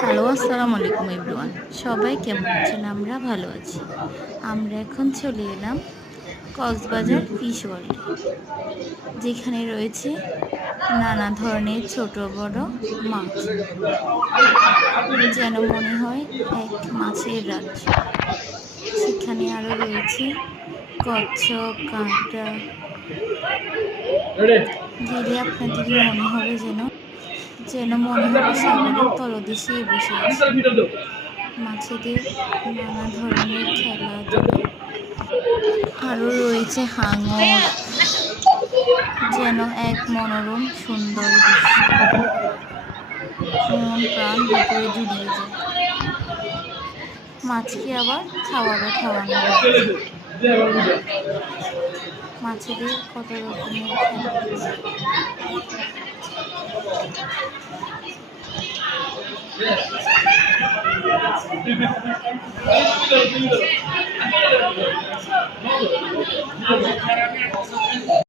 Hello, আসসালামু আলাইকুম everyone. সবাই কেমন আছেন? আমরা ভালো আছি। আমরা এখন চলে এলাম কক্সবাজার ফিশ ওয়ার্ল্ডে, যেখানে রয়েছে নানা ধরনের ছোট বড় মাছ। যেন মনে হয় এক মাছের রাজ্য। সেখানে আরও রয়েছে কচ্ছপ, কাঁকড়া। গেলে আপনাদেরই মনে হবে যেন যেন মনে হবে সাগরের তলদেশেই বসে আছে। মাছেদের নানা ধরনের খেলাধুলা, আরও রয়েছে হাঙর। যেন এক মনোরম সুন্দর দৃশ্য, মন প্রাণ ভিতরে জুড়িয়ে যায়। মাছকে আবার খাওয়ানো হয়। মাছেদের কত রকমের খেলাধুলা।